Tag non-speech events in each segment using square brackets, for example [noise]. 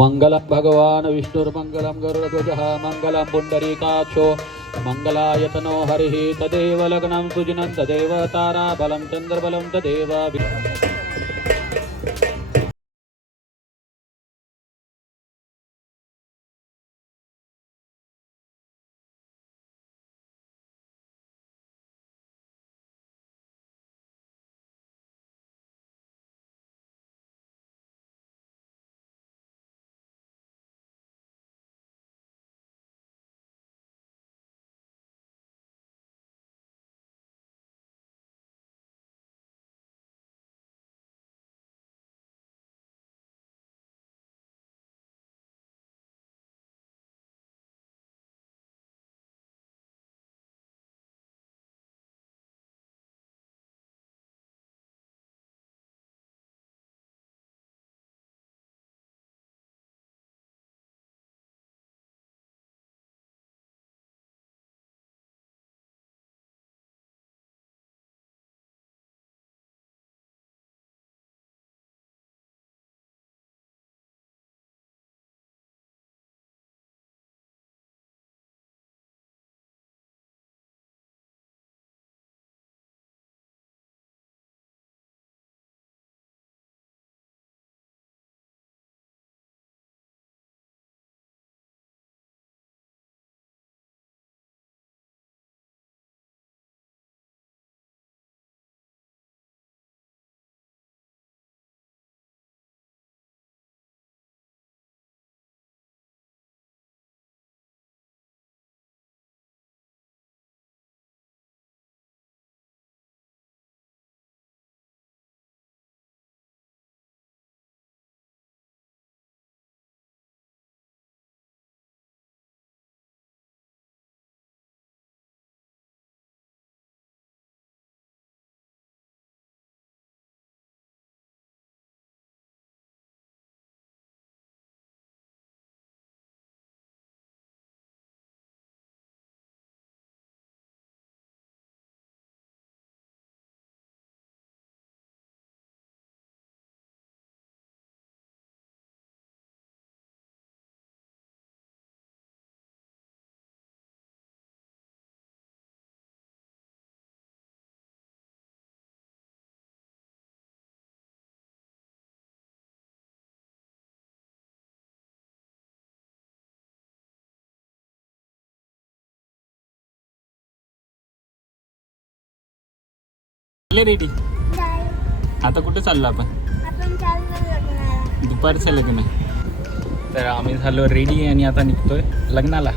मङ्गलं भगवान् विष्णुर्मङ्गलं गरुडध्वजः मङ्गलं पुण्डरीकाक्षो। मङ्गलायतनो हरिः तदेव लग्नं सुजिनं तदेव ताराबलं चन्द्रबलं तदेव रेडी? आता कुठे चाललो आपण? दुपारचं लग्न. तर आम्ही झालो रेडी आणि आता निघतोय लग्नाला.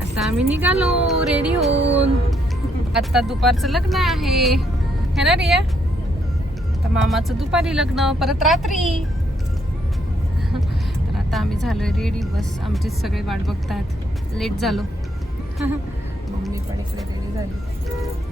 आता आम्ही निघालो रेडी होऊन. आता दुपारचं लग्न आहे. है ना रिया? आता मामाचं दुपारी लग्न परत रात्री. तर आता आम्ही झालोय रेडी बस. आमचीच सगळे वाट बघतात लेट झालो. [laughs] मम्मी पण इकडे रेडी झाली.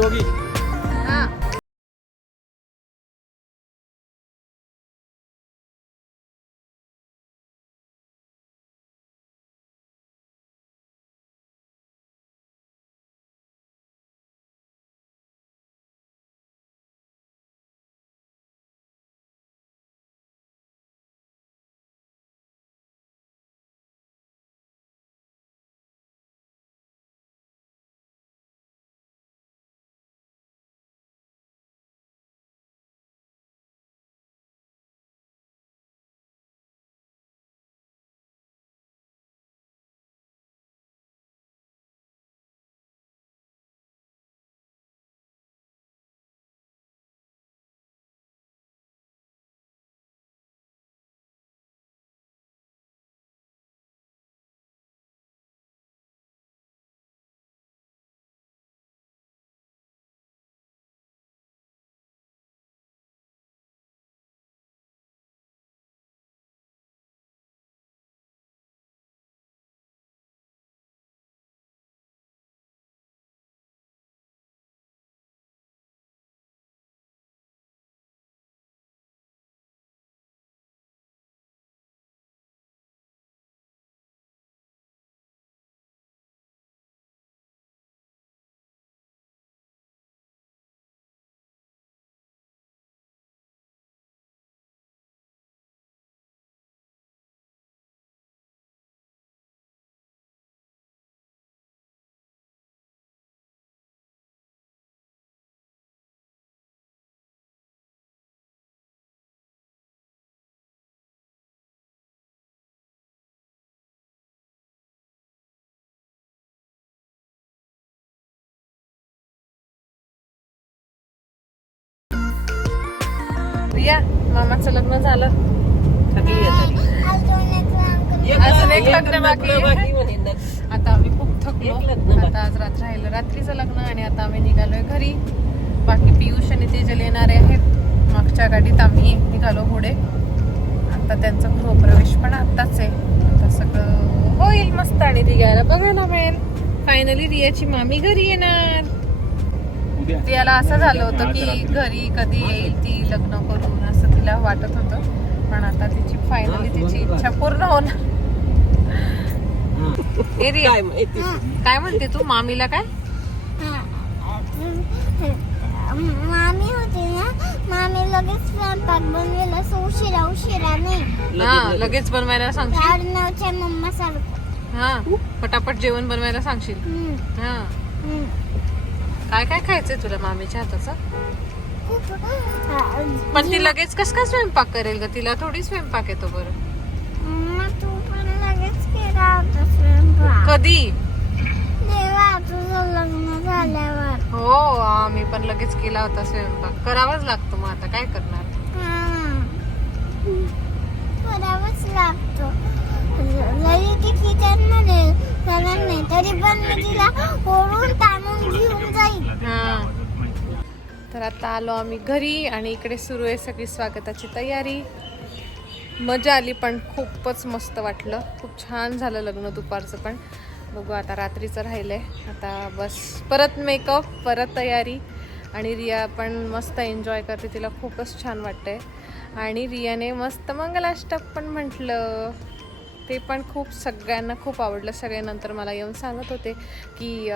दोघी हा रिया मामाचं लग्न झालं. अजून एक लग्न बाकी. आता आम्ही खूप थकलो. आता आज रात्र राहिलं. रात्रीचं लग्न आणि आता आम्ही निघालोय घरी. बाकी पियुष आणि तेजल येणारे आहेत. मागच्या गाडीत आम्ही निघालो पुढे आता त्यांचा गृहप्रवेश पण आत्ताच आहे. आता सगळं होईल मस्त आणि रियाला बघायला मिळेल फायनली रियाची मामी घरी येणार. रियाला असं झालं होतं की घरी कधी येईल ती लग्न करून असं तिला वाटत होतं. पण आता तिची फायनली तिची इच्छा पूर्ण होणार. काय म्हणते तू? मामीला काय? मामी होती ना? मामी लगेच स्वयंपाक बनवेल असं उशिरा उशिरा नाही. हा लगेच बनवायला सांगशील? अर्णवच्या मम्मा सारखं. हा पटापट जेवण बनवायला सांगशील? हा. काय काय खायचंय तुला मामीच्या हाताचं? पण ती लगेच कस काय स्वयंपाक करेल ग? तिला थोडी स्वयंपाक येतो बरं. मग तू पण लगेच केला होता स्वयंपाक. कधी? हो आम्ही पण लगेच केला होता स्वयंपाक. करावाच लागतो मग आता काय करणार. करावंच लागतो. तरी पण मी तिला. ओढून हा. तर आता आलो आम्ही घरी आणि इकडे सुरू आहे सगळी स्वागताची तयारी. मजा आली पण खूपच मस्त वाटलं. खूप छान झालं लग्न दुपारचं पण. बघू आता रात्रीचं राहिलंय. आता बस परत मेकअप परत तयारी. आणि रिया पण मस्त एन्जॉय करते. तिला खूपच छान वाटतंय. आणि रियाने मस्त मंगलाष्टक पण म्हटलं. ते पण खूप सगळ्यांना खूप आवडलं. सगळे नंतर मला येऊन सांगत होते की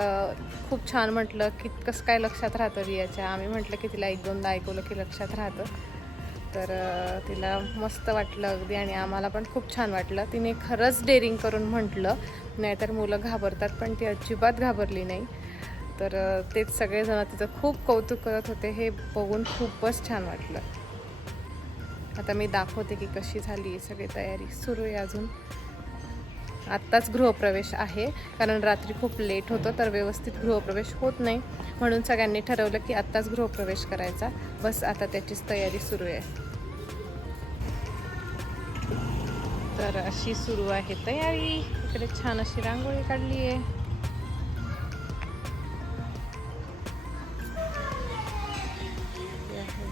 खूप छान म्हटलं की कसं काय लक्षात राहतं रियाच्या. आम्ही म्हटलं की तिला एक दोनदा ऐकवलं की लक्षात राहतं. तर तिला मस्त वाटलं अगदी आणि आम्हाला पण खूप छान वाटलं. तिने खरंच डेअरिंग करून म्हटलं नाहीतर मुलं घाबरतात पण ती अजिबात घाबरली नाही. तर तेच सगळेजण तिचं खूप कौतुक करत होते. हे बघून खूपच छान वाटलं. आता मी दाखवते की कशी झाली सगळी तयारी. सुरू आहे अजून. आत्ताच गृहप्रवेश आहे. कारण रात्री खूप लेट होतं तर व्यवस्थित गृहप्रवेश होत नाही. म्हणून सगळ्यांनी ठरवलं की आत्ताच गृहप्रवेश करायचा. बस आता त्याचीच तयारी सुरू आहे. तर अशी सुरू आहे तयारी. इकडे छान अशी रांगोळी काढली आहे.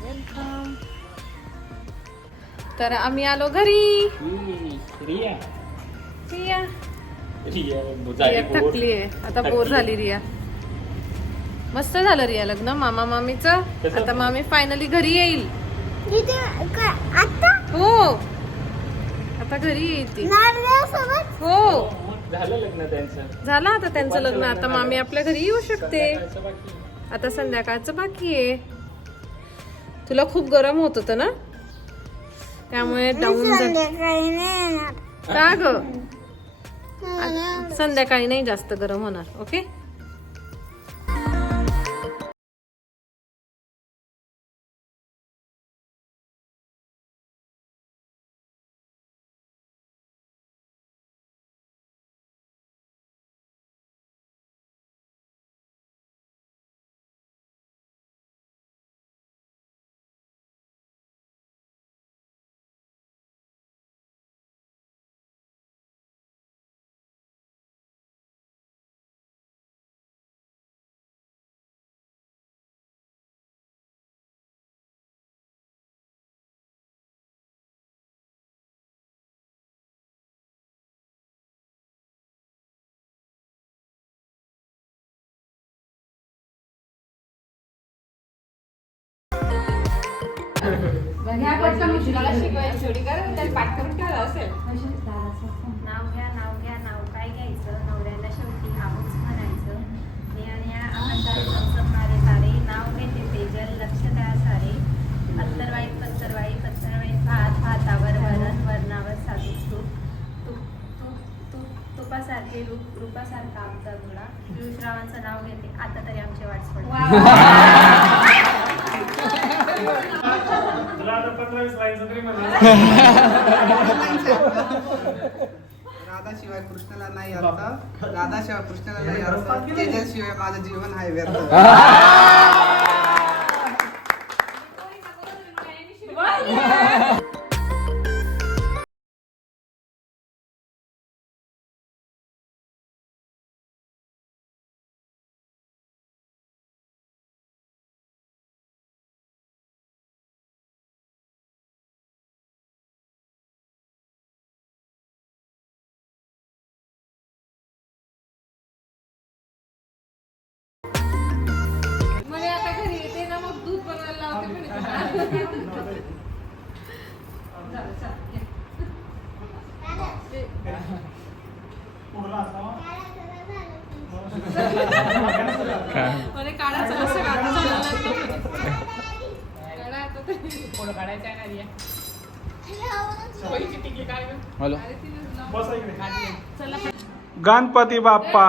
वेलकम तर आम्ही आलो घरी. रिया. रिया थकली आहे. आता बोर झाली रिया. मस्त झालं रिया लग्न. मामा मामीचं? आता मामी फायनली घरी येईल. हो. आता घरी येईल हो. झालं लग्न त्यांचं? झालं आता त्यांचं लग्न. आता मामी आपल्या घरी येऊ शकते. आता संध्याकाळचं बाकी आहे. तुला खूप गरम होत होतं ना? त्यामुळे डाऊन का ग? संध्याकाळी नाही जास्त गरम होणार ओके? नाव घ्या नाव घ्या नाव काय घ्यायचं? नवऱ्याला शेवटी आहोच म्हणायचं. मी आणि या आनंदात जपणारे सारे नाव घेते तेजल लक्ष द्या सारे. अत्तरवाईत पत्तरवाई पत्तरवाईत भात भातावर वरण वरणावर साजूक तूप. तूप तूप तूप तुपासारखे रूप रूपासारखा आमचा घोडा. पियुषरावांचं नाव घेते. आता तरी आमचे वाट [laughs] [laughs] राधाशिवाय कृष्णाला नाही अर्थ राधाशिवाय कृष्णाला नाही अर्थ तेजाशिवाय माझं जीवन आहे व्यर्थ. [laughs] गणपती बाप्पा.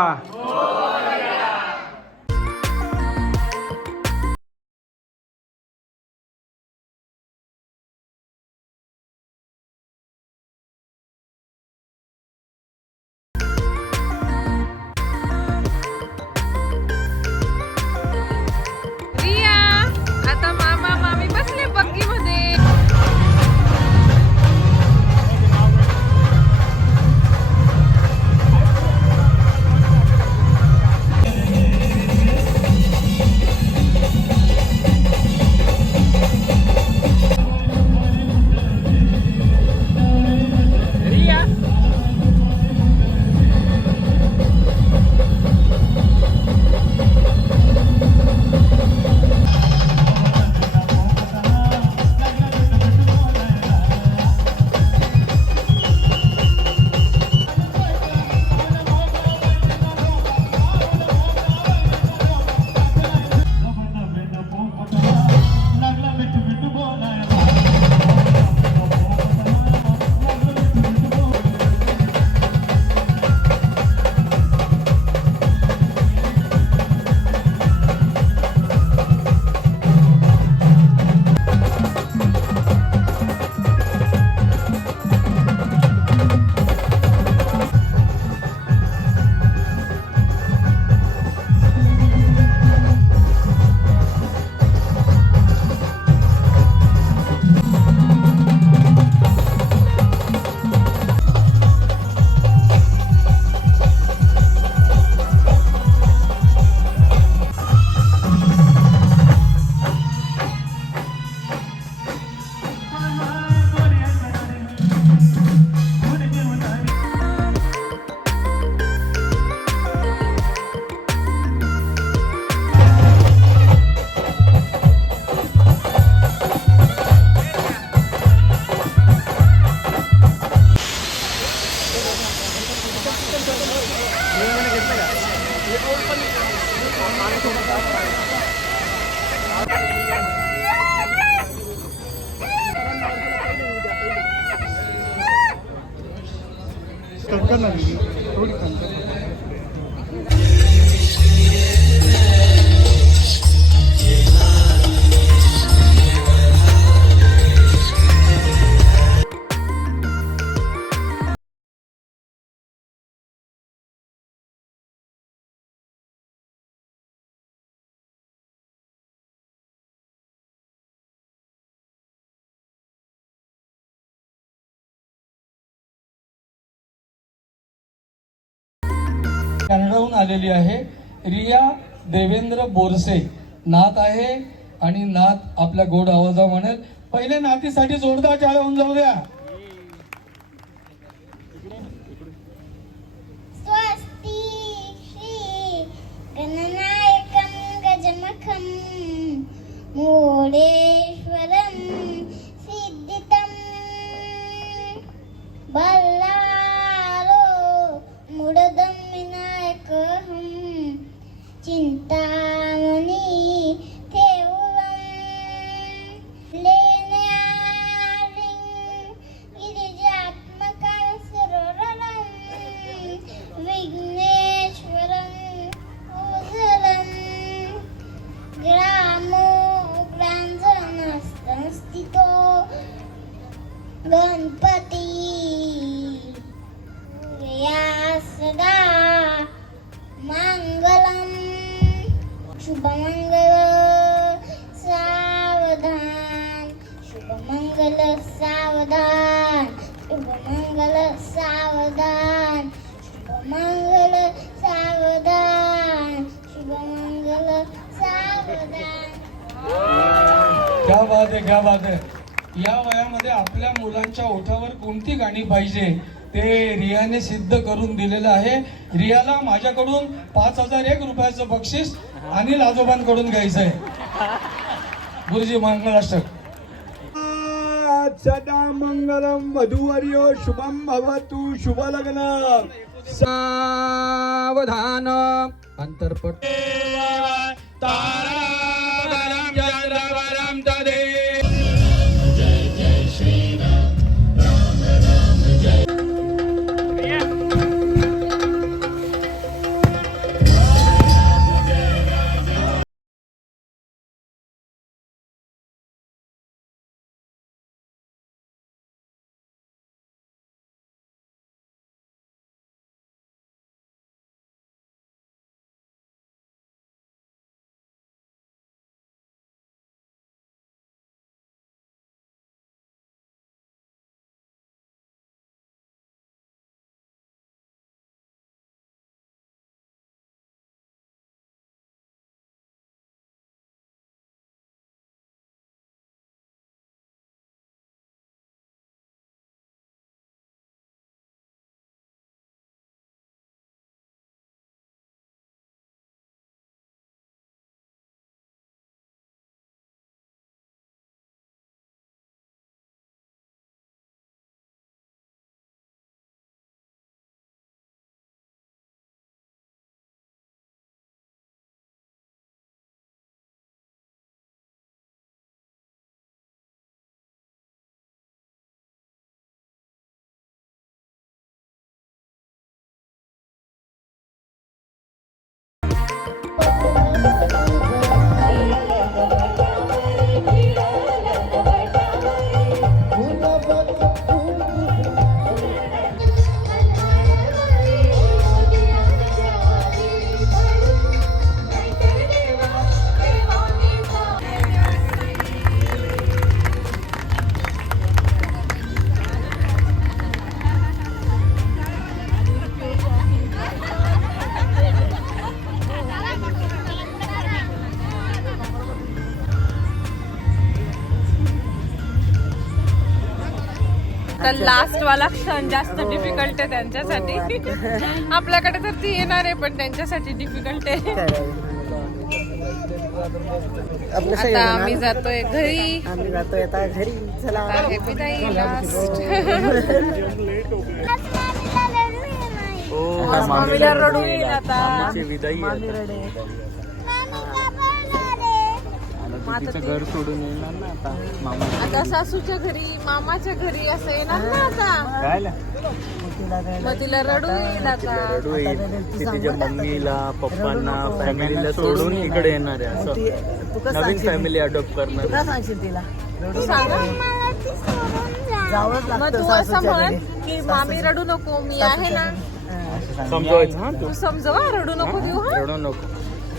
टक्कर लागली थोडी कमी कॅनडाहून आलेली आहे. रिया देवेंद्र बोरसे. नात आहे आणि नात आपल्या गोड आवाजा म्हणेल पहिले नातीसाठी जोरदार टाळ्या होऊन जाऊ द्या. मोडेश्वरम सिद्धितम बल्लारो मुडदम मोरेश्वरं सिद्धितं बल्लारो मुलांच्या ओठावर कोणती गाणी पाहिजे ते रियाने सिद्ध करून दिलेलं आहे. रियाला माझ्याकडून पाच हजार एक रुपयाचं बक्षीस अनिल आजोबांकडून घ्यायचं आहे गुरुजी मंगलाष्टक सदा मंगलम मधुवर्यो शुभम भवतु शुभ लग्न सावधान। अंतरपट। तर लास्ट वाला क्षण जास्त डिफिकल्ट आहे त्यांच्यासाठी. [laughs] आपल्याकडे तर ती येणार आहे पण त्यांच्यासाठी डिफिकल्ट आहे. आता आम्ही जातोय घरी. आम्ही जातोय आता घरी. चला. आता हे लास्ट. हो मामीला रडू येईल आता. विदाई मामी? आता तिचं घर सोडून येणार ना आता मामा आता सासूच्या घरी मामाच्या घरी असं येणार ना आता. काय मग तिला रडू येईल आता. रडू येईल. ते तिच्या मम्मीला पप्पांना फॅमिलीला सोडून इकडे येणार आहे असं. नवीन फॅमिली अडॉप्ट करणार काय सांगशील तिला? तू सांग मला ती सोडून जा. जावंच मग लागतं तू असं सासूच्या म्हण. की मामी रडू नको मी आहे ना. समजवायचं हा तू? तू समजवा रडू नको देऊ हा? रडू नको.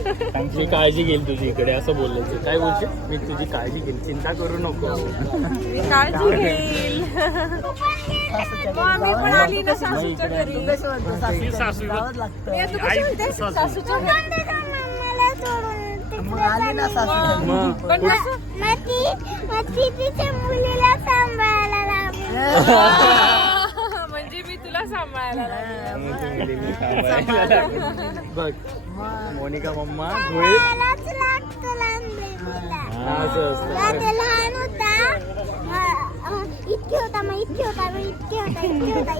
मी काळजी घेईल तुझी इकडे असं बोलायचं. काय बोलते मी तुझी काळजी घेईल. चिंता करू नको. मी काळजी घेईल. मामी पण आली ना सासूच्या घरी. सासूच्या मग आली ना म्हणजे मी तुला सांभाळायला लागले. बघ मोनिका मम्मा धुळे. असं असतं. इतके होता मग इतके होता मग इतके होता इतके होता?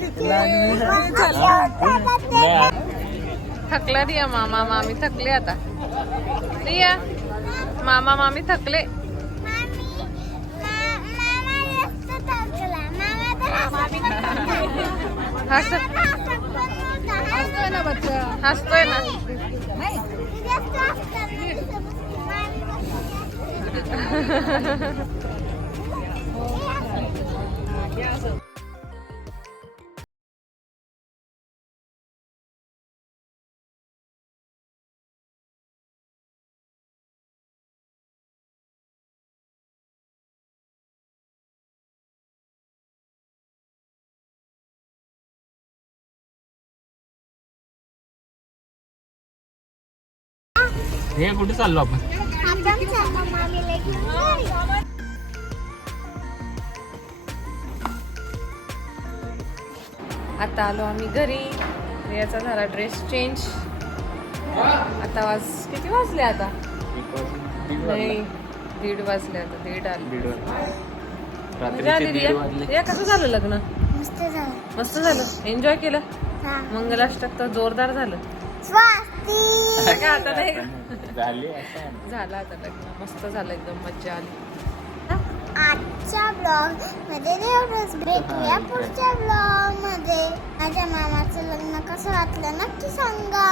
थकला रिया मामा मामी थकले आता. रिया मामा मामी थकले. मामी, मा- मामा जास्त थकला. मामा तर हसत पण नव्हता. हस मामा हसत पण नव्हता. हसतोय ना ती हे कुठे चाललो आपण. आता आलो आम्ही घरी. रियाचा झाला ड्रेस चेंज आता वाज किती वाजले आता? नाही दीड वाजले आता दीड आले. रिया कसं झालं लग्न? मस्त झालं. मस्त झालं. एन्जॉय केलं? हा. मंगलाष्टक तर जोरदार झालं. आता नाही? झाले असं झालं आता लग्न. मस्त झालं एकदम मज्जा आली. आजच्या ब्लॉगमध्ये एवढंच. भेटूया पुढच्या ब्लॉगमध्ये माझ्या मामाचं लग्न कसं वाटलं नक्की सांगा.